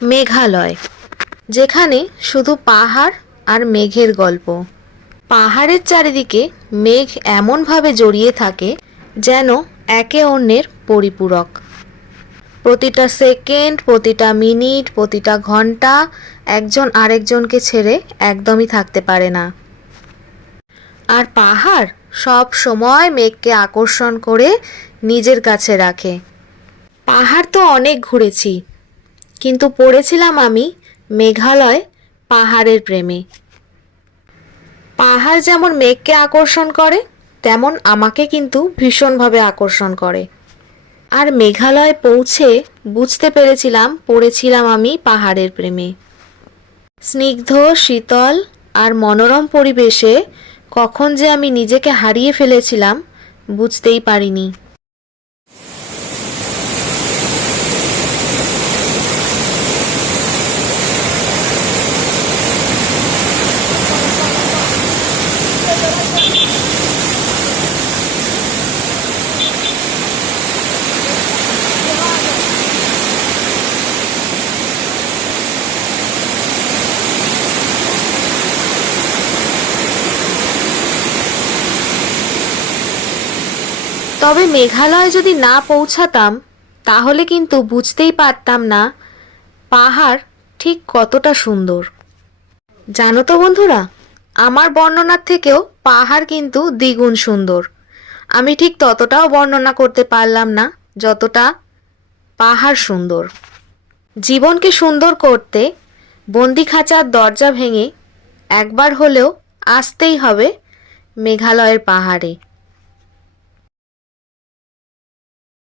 মেঘালয়, যেখানে শুধু পাহাড় আর মেঘের গল্প। পাহাড়ের চারিদিকে মেঘ এমনভাবে জড়িয়ে থাকে যেন একে অন্যের পরিপূরক। প্রতিটা সেকেন্ড, প্রতিটা মিনিট, প্রতিটা ঘন্টা একজন আরেকজনকে ছেড়ে একদমই থাকতে পারে না। আর পাহাড় সব সময় মেঘকে আকর্ষণ করে নিজের কাছে রাখে। পাহাড় তো অনেক ঘুরেছি, কিন্তু পড়েছিলাম আমি মেঘালয় পাহাড়ের প্রেমে। পাহাড় যেমন মেঘকে আকর্ষণ করে, তেমন আমাকে কিন্তু ভীষণভাবে আকর্ষণ করে। আর মেঘালয় পৌঁছে বুঝতে পেরেছিলাম পড়েছিলাম আমি পাহাড়ের প্রেমে। স্নিগ্ধ, শীতল আর মনোরম পরিবেশে কখন যে আমি নিজেকে হারিয়ে ফেলেছিলাম বুঝতেই পারিনি। তবে মেঘালয় যদি না পৌঁছাতাম তাহলে কিন্তু বুঝতেই পারতাম না পাহাড় ঠিক কতটা সুন্দর। জানো তো বন্ধুরা, আমার বর্ণনার থেকেও পাহাড় কিন্তু দ্বিগুণ সুন্দর। আমি ঠিক ততটাও বর্ণনা করতে পারলাম না যতটা পাহাড় সুন্দর। জীবনকে সুন্দর করতে বন্দি খাঁচার দরজা ভেঙে একবার হলেও আসতেই হবে মেঘালয়ের পাহাড়ে।